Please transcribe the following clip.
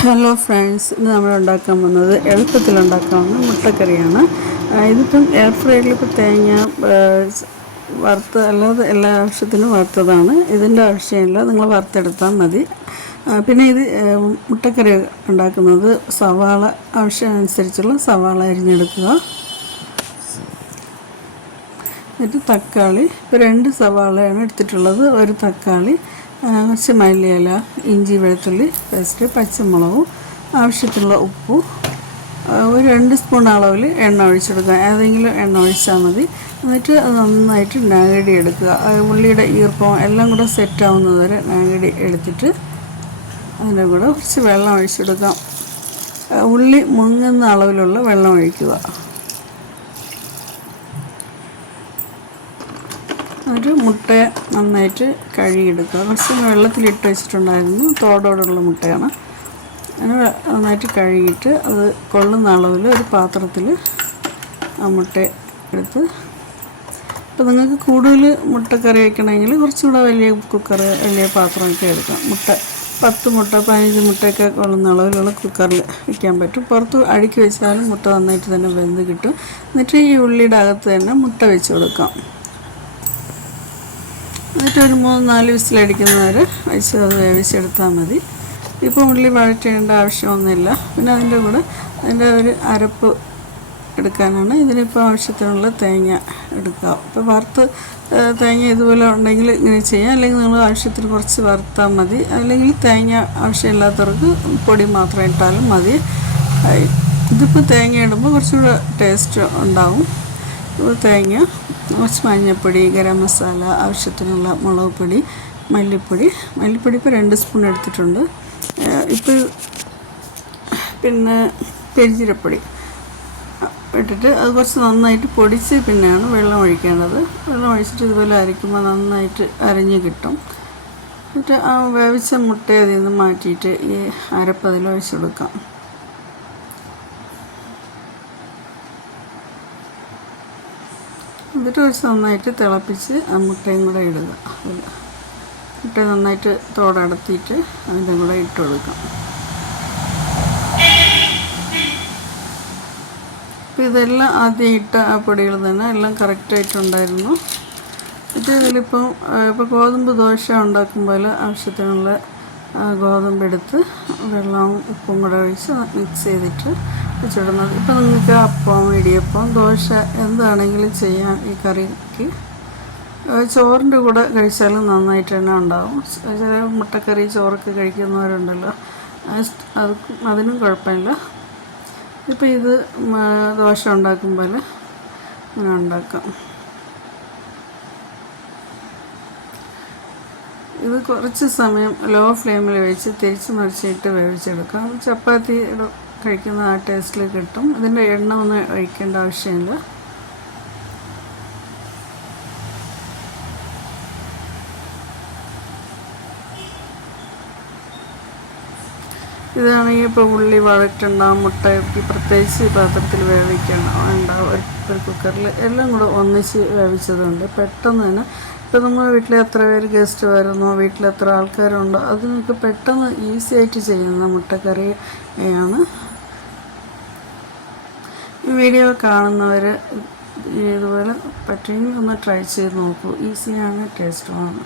Hello friends ഇന്ന് നമ്മൾ ഉണ്ടാക്കാൻ പോകുന്നത് എളുപ്പത്തിൽ ഉണ്ടാക്കാവുന്ന മുട്ടക്കറിയാണ്. ഇതിപ്പം എയർ ഫ്രൈഡിൽ ഇപ്പോൾ തേങ്ങ വറുത്ത് അല്ലാതെ എല്ലാ ആവശ്യത്തിനും വറുത്തതാണ്. ഇതിന്റെ ആവശ്യമില്ല നിങ്ങൾ വറുത്തെടുത്താൽ മതി. പിന്നെ ഇത് മുട്ടക്കറി ഉണ്ടാക്കുന്നത് സവാള ആവശ്യമനുസരിച്ചുള്ള സവാള അരിഞ്ഞെടുക്കുക. എന്നിട്ട് തക്കാളി ഇപ്പോൾ രണ്ട് സവാളയാണ് എടുത്തിട്ടുള്ളത്. ഒരു തക്കാളി ആ, കുറച്ച് മല്ലിയില ഇഞ്ചി വെളുത്തുള്ളി പേസ്റ്റ് പച്ചമുളകും ആവശ്യത്തിനുള്ള ഉപ്പും ഒരു രണ്ട് സ്പൂൺ അളവിൽ എണ്ണ ഒഴിച്ചെടുക്കുക. ഏതെങ്കിലും എണ്ണ ഒഴിച്ചാൽ മതി. എന്നിട്ട് അത് നന്നായിട്ട് നാഗടി എടുക്കുക. ഉള്ളിയുടെ ഈർപ്പം എല്ലാം കൂടെ സെറ്റ് ആവുന്നത് വരെ നാഗടി എടുത്തിട്ട് അതിന്റെ കൂടെ കുറച്ച് വെള്ളം ഒഴിച്ചെടുക്കാം. ഉള്ളി മുങ്ങുന്ന അളവിലുള്ള വെള്ളം ഒഴിക്കുക. ഒരു മുട്ട നന്നായിട്ട് കഴുകിയെടുക്കുക. കുറച്ച് വെള്ളത്തിലിട്ട് വെച്ചിട്ടുണ്ടായിരുന്നു. തോടോടുള്ള മുട്ടയാണ്. അങ്ങനെ നന്നായിട്ട് കഴുകിയിട്ട് അത് കൊള്ളുന്ന അളവിൽ ഒരു പാത്രത്തിൽ ആ മുട്ട എടുത്ത് ഇപ്പോൾ നിങ്ങൾക്ക് കൂടുതൽ മുട്ടക്കറി വയ്ക്കണമെങ്കിൽ കുറച്ചുകൂടെ വലിയ കുക്കർ വലിയ പാത്രമൊക്കെ എടുക്കാം. മുട്ട പത്ത് മുട്ട പതിനഞ്ച് മുട്ടയൊക്കെ കൊള്ളുന്ന അളവിലുള്ള കുക്കറിൽ വയ്ക്കാൻ പറ്റും. പുറത്ത് അടുക്കി വെച്ചാലും മുട്ട നന്നായിട്ട് തന്നെ വെന്ത് കിട്ടും. എന്നിട്ട് ഈ ഉള്ളിയുടെ അകത്ത് തന്നെ മുട്ട വെച്ച് കൊടുക്കാം. എന്നിട്ട് ഒരു മൂന്ന് നാല് വിസിലടിക്കുന്നവരെ വെച്ച് അത് വേവിച്ചെടുത്താൽ മതി. ഇപ്പോൾ ഉള്ളി വഴറ്റേണ്ട ആവശ്യമൊന്നുമില്ല. പിന്നെ അതിന്റെ കൂടെ അതിന്റെ ഒരു അരപ്പ് എടുക്കാനാണ്. ഇതിനിപ്പോൾ ആവശ്യത്തിനുള്ള തേങ്ങ എടുക്കുക ഇപ്പോൾ വറുത്ത് തേങ്ങ ഇതുപോലെ ഉണ്ടെങ്കിൽ ഇങ്ങനെ ചെയ്യാം. അല്ലെങ്കിൽ നിങ്ങൾ ആവശ്യത്തിന് കുറച്ച് വറുത്താൽ മതി. അല്ലെങ്കിൽ തേങ്ങ ആവശ്യമില്ലാത്തവർക്ക് പൊടി മാത്രം ഇട്ടാലും മതി. ഇതിപ്പോൾ തേങ്ങ ഇടുമ്പോൾ കുറച്ചുകൂടെ ടേസ്റ്റ് ഉണ്ടാവും. തേങ്ങ കുറച്ച് മഞ്ഞൾപ്പൊടി ഗരം മസാല ആവശ്യത്തിനുള്ള മുളക് പൊടി മല്ലിപ്പൊടി. മല്ലിപ്പൊടി ഇപ്പോൾ രണ്ട് സ്പൂൺ എടുത്തിട്ടുണ്ട്. ഇപ്പോൾ പിന്നെ പെരിഞ്ചീരപ്പൊടി ഇട്ടിട്ട് അത് കുറച്ച് നന്നായിട്ട് പൊടിച്ച് പിന്നെയാണ് വെള്ളം ഒഴിക്കേണ്ടത്. വെള്ളം ഒഴിച്ചിട്ട് ഇതുപോലെ അരയ്ക്കുമ്പോൾ നന്നായിട്ട് അരഞ്ഞ് കിട്ടും. എന്നിട്ട് ആ വേവിച്ച മുട്ട അതിൽ നിന്ന് മാറ്റിയിട്ട് ഈ അരപ്പ് അതിൽ ഒഴിച്ചു എന്നിട്ട് വെച്ച് നന്നായിട്ട് തിളപ്പിച്ച് മുട്ടയും കൂടെ ഇടുക. അതിൽ മുട്ട നന്നായിട്ട് തോടടത്തിയിട്ട് അതിന്റെ കൂടെ ഇട്ട് കൊടുക്കാം. അപ്പോൾ ഇതെല്ലാം ആദ്യം ഇട്ട ആ പൊടികൾ തന്നെ എല്ലാം കറക്റ്റായിട്ടുണ്ടായിരുന്നു എന്നിട്ട് ഇതിലിപ്പം ഇപ്പോൾ ഗോതമ്പ് ദോശ ഉണ്ടാക്കുമ്പോൾ ആവശ്യത്തിനുള്ള ഗോതമ്പ് എടുത്ത് വെള്ളവും ഉപ്പും കൂടെ ഒഴിച്ച് മിക്സ് ചെയ്തിട്ട് വെച്ചിടുന്നത്. ഇപ്പം നിങ്ങൾക്ക് അപ്പം ഇടിയപ്പം ദോശ എന്താണെങ്കിലും ചെയ്യാം ഈ കറിക്ക്. ചോറിന്റെ കൂടെ കഴിച്ചാലും നന്നായിട്ട് തന്നെ ഉണ്ടാവും. ചില മുട്ടക്കറി ചോറൊക്കെ കഴിക്കുന്നവരുണ്ടല്ലോ. അത് അത് അതിനും കുഴപ്പമില്ല. ഇപ്പം ഇത് ദോശ ഉണ്ടാക്കുമ്പോൾ ഇങ്ങനെ ഉണ്ടാക്കാം. ഇത് കുറച്ച് സമയം ലോ ഫ്ലെയിമിൽ വെച്ച് തിരിച്ച് മറിച്ചിട്ട് വേവിച്ചെടുക്കാം. ചപ്പാത്തി ഇട- കഴിക്കുന്ന ആ ടേസ്റ്റിൽ കിട്ടും. ഇതിന്റെ എണ്ണ ഒന്നും ഒഴിക്കേണ്ട ആവശ്യമില്ല. ഇതാണെങ്കിൽ ഇപ്പോൾ ഉള്ളി വഴറ്റുണ്ടാവും മുട്ട ഈ പ്രത്യേകിച്ച് പാത്രത്തിൽ വേവിക്കണം ഉണ്ടാവും ഒരു കുക്കറിൽ എല്ലാം കൂടെ ഒന്നിച്ച് വേവിച്ചതുണ്ട് പെട്ടെന്ന് തന്നെ ഇപ്പോൾ നമ്മൾ വീട്ടിൽ എത്ര പേര് ഗസ്റ്റ് വരുന്നോ വീട്ടിൽ എത്ര ആൾക്കാരുണ്ടോ അത് പെട്ടെന്ന് ഈസി ആയിട്ട് ചെയ്യുന്ന മുട്ടക്കറി ആണ് ഈ വീഡിയോ കാണുന്നവർ ഇതുപോലെ പറ്റുമെങ്കിൽ ഒന്ന് ട്രൈ ചെയ്ത് നോക്കൂ. ഈസിയാണ് ടേസ്റ്റുമാണ്